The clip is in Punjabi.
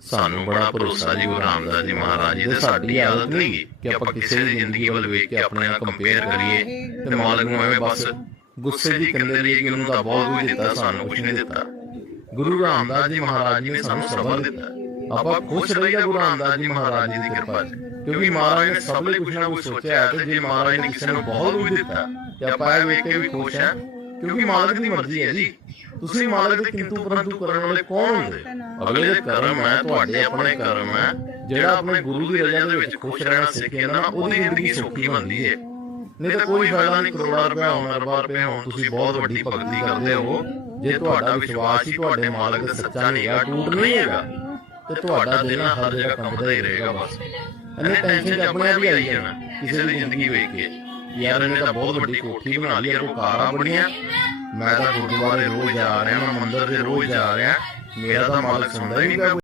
ਸਾਨੂੰ ਬੜਾ ਭਰੋਸਾ ਜੀ ਗੁਰੂ ਰਾਮਦਾਸ ਜੀ ਮਹਾਰਾਜ ਜੀ ਤੇ ਸਾਡੀ ਆਦਤ ਨਹੀਂ ਕਿ ਆਪਾਂ ਕਿਸੇ ਦੀ ਜ਼ਿੰਦਗੀ ਵੱਲ ਵੇਖ ਕੇ ਆਪਣੇ ਨਾਲ ਕੰਪੇਅਰ ਕਰੀਏ। ਤੇ ਮਾਲਕ ਨੂੰ ਐਵੇਂ ਬਸ ਗੁੱਸੇ ਦੀ ਕੰਦੇ ਲਈ ਕਿ ਉਹਨੂੰ ਤਾਂ ਬਹੁਤ ਕੁਝ ਦਿੱਤਾ ਸਾਨੂੰ ਕੁਝ ਨਹੀਂ ਦਿੱਤਾ। ਗੁਰੂ ਰਾਮਦਾਸ ਜੀ ਮਹਾਰਾਜ ਜੀ ਨੇ ਸਾਨੂੰ ਸਬਰ ਦਿੱਤਾ। ਆਪਾਂ ਖੁਸ਼ ਰਹੀਦਾ ਗੁਰੂ ਰਾਮਦਾਸ ਜੀ ਮਹਾਰਾਜ ਜੀ ਦੀ ਕਿਰਪਾ 'ਚ। ਕਿਉਂਕਿ ਮਹਾਰਾਜ ਨੇ ਸਭ ਲਈ ਕੁਝ ਨਾ ਕੁਝ ਸੋਚਿਆ ਹੈ ਤੇ ਜੇ ਮਹਾਰਾਜ ਨੇ ਕਿਸੇ ਨੂੰ ਬਹੁਤ ਕੁਝ ਦਿੱਤਾ ਤੇ ਆਪਾਂ ਇਹ ਵੇਖ ਕੇ ਵੀ ਖੁਸ਼ ਹਾਂ। ਕਿਉਂਕਿ ਮਾਲਕ ਦੀ ਮਰਜ਼ੀ ਹੈ ਜੀ। ਤੁਸੀਂ ਮਾਲਕ ਦੇ ਕਿੰਤੂ ਪਰੰਤੂ ਕਰਨ ਵਾਲੇ ਕੌਣ ਹੁੰਦੇ? ਅਗਲੇ ਦੇ ਕਰਮ ਹੈ ਤੁਹਾਡੇ ਆਪਣੇ ਕਰਮ ਹੈ। ਜਿਹੜਾ ਆਪਣੇ ਗੁਰੂ ਦੀ ਰਜ਼ਾ ਦੇ ਵਿੱਚ ਖੁਸ਼ ਰਹਿਣਾ ਸਿੱਖੇ ਨਾ ਉਹਦੀ ਜ਼ਿੰਦਗੀ ਸੁਖੀ ਬਣਦੀ ਹੈ। ਨਹੀਂ ਤਾਂ ਕੋਈ ਫਾਇਦਾ ਨਹੀਂ ਕਰੋੜਾਂ ਰੁਪਏ ਹੋਣ ਅਰਬਾਂ ਰੁਪਏ ਹੋਣ ਤੁਸੀਂ ਬਹੁਤ ਵੱਡੀ ਭਗਤੀ ਕਰਦੇ ਹੋ। ਜੇ ਤੁਹਾਡਾ ਵਿਸ਼ਵਾਸ ਹੀ ਤੁਹਾਡੇ ਮਾਲਕ ਤੇ ਸੱਚਾ ਨਹੀਂ ਹੈਗਾ ਟੂਟ ਨਹੀਂ ਹੈਗਾ ਤੇ ਤੁਹਾਡਾ ਦਿਲ ਨਾ ਹਰ ਜਗ੍ਹਾ ਕੰਬਦਾ ਹੀ ਰਹੇਗਾ ਬਸ ਇਹਨੇ ਟੈਨਸ਼ਨ ਆਪਣੇ ਆਪ ਹੀ ਆਈ ਜਾਣਾ ਕਿਸੇ ਦੀ ਜ਼ਿੰਦਗੀ ਵੇਖ ਕੇ ਯਾਰ ਇਹਨੇ ਤਾਂ ਬਹੁਤ ਵੱਡੀ ਕੋਠੀ ਬਣਾ ਲਈ ਕੋ ਕਾਰਾਂ ਬਣੀਆਂ। ਮੈਂ ਤਾਂ ਗੁਰਦੁਆਰੇ ਰੋਜ਼ ਜਾ ਰਿਹਾ ਮੈਂ ਮੰਦਿਰ ਦੇ ਰੋਜ਼ ਜਾ ਰਿਹਾ। ਮੇਰਾ ਤਾਂ ਮਾਲਕ ਸੁਣਦਾ ਹੀ ਨਹੀਂ ਪਿਆ।